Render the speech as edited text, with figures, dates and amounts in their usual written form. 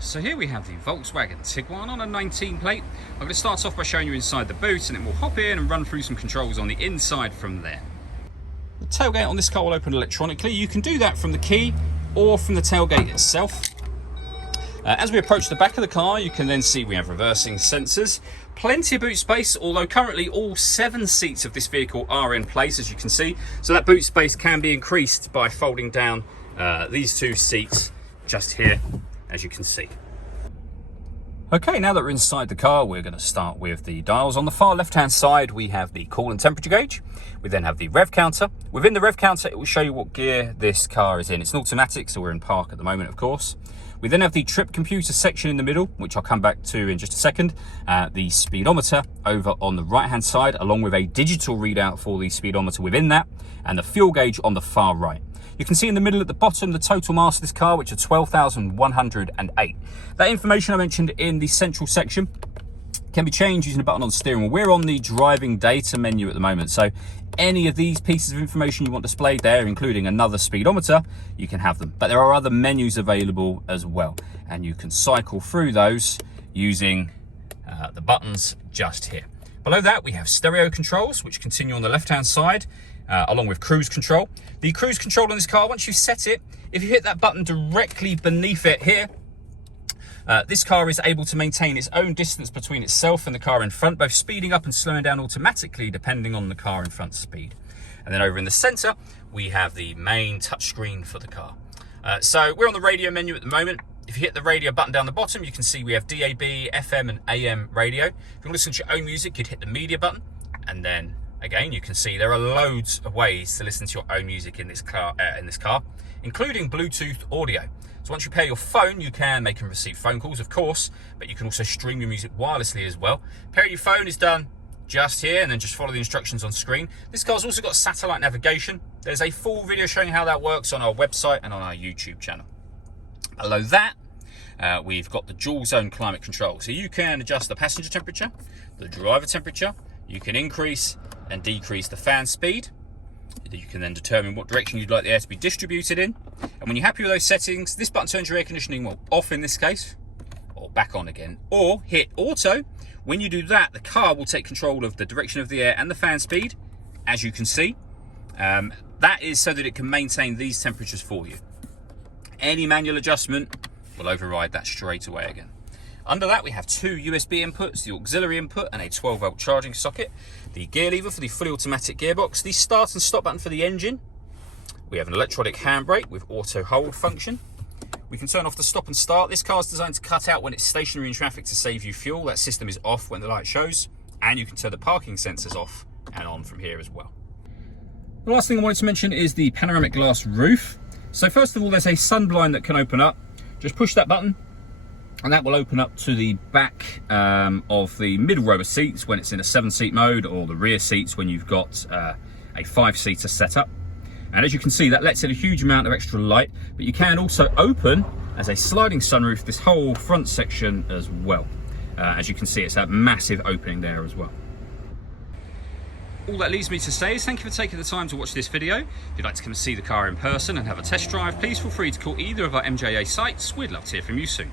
So here we have the Volkswagen Tiguan on a 19 plate. I'm going to start off by showing you inside the boot, and then we'll hop in and run through some controls on the inside from there. The tailgate on this car will open electronically. You can do that from the key or from the tailgate itself. As we approach the back of the car, you can then see we have reversing sensors. Plenty of boot space, although currently all 7 seats of this vehicle are in place, as you can see. So that boot space can be increased by folding down these 2 seats just here, as you can see. Okay, now that we're inside the car, we're going to start with the dials. On the far left-hand side, we have the coolant temperature gauge. We then have the rev counter. Within the rev counter, it will show you what gear this car is in. It's an automatic, so we're in park at the moment, of course. We then have the trip computer section in the middle, which I'll come back to in just a second. The speedometer over on the right-hand side, along with a digital readout for the speedometer within that, and the fuel gauge on the far right. You can see in the middle at the bottom the total mass of this car, which is 12,108. That information I mentioned in the central section can be changed using a button on the steering wheel. We're on the driving data menu at the moment, so any of these pieces of information you want displayed there, including another speedometer, you can have them. But there are other menus available as well, and you can cycle through those using the buttons just here. Below that, we have stereo controls, which continue on the left-hand side, along with cruise control. The cruise control on this car, once you set it, if you hit that button directly beneath it here, this car is able to maintain its own distance between itself and the car in front, both speeding up and slowing down automatically depending on the car in front's speed. And then over in the center, we have the main touchscreen for the car. So we're on the radio menu at the moment. If you hit the radio button down the bottom, you can see we have DAB, FM and AM radio. If you want to listen to your own music, you'd hit the media button. And then again, you can see there are loads of ways to listen to your own music in this car, including Bluetooth audio. So once you pair your phone, you can make and receive phone calls, of course, but you can also stream your music wirelessly as well. Pairing your phone is done just here, and then just follow the instructions on screen. This car's also got satellite navigation. There's a full video showing how that works on our website and on our YouTube channel. Below that, we've got the dual zone climate control. So you can adjust the passenger temperature, the driver temperature. You can increase and decrease the fan speed. You can then determine what direction you'd like the air to be distributed in. And when you're happy with those settings, this button turns your air conditioning off in this case, or back on again, or hit auto. When you do that, the car will take control of the direction of the air and the fan speed, as you can see. That is so that it can maintain these temperatures for you. Any manual adjustment will override that straight away again. Under that, we have 2 USB inputs, the auxiliary input and a 12-volt charging socket, the gear lever for the fully automatic gearbox, the start and stop button for the engine. We have an electronic handbrake with auto hold function. We can turn off the stop and start. This car is designed to cut out when it's stationary in traffic to save you fuel. That system is off when the light shows, and you can turn the parking sensors off and on from here as well. The last thing I wanted to mention is the panoramic glass roof. So first of all, there's a sun blind that can open up. Just push that button, and that will open up to the back of the middle row of seats when it's in a 7-seat mode, or the rear seats when you've got a 5-seater set up. And as you can see, that lets in a huge amount of extra light, but you can also open, as a sliding sunroof, this whole front section as well. As you can see, it's a massive opening there as well. All that leaves me to say is thank you for taking the time to watch this video. If you'd like to come and see the car in person and have a test drive, please feel free to call either of our MJA sites. We'd love to hear from you soon.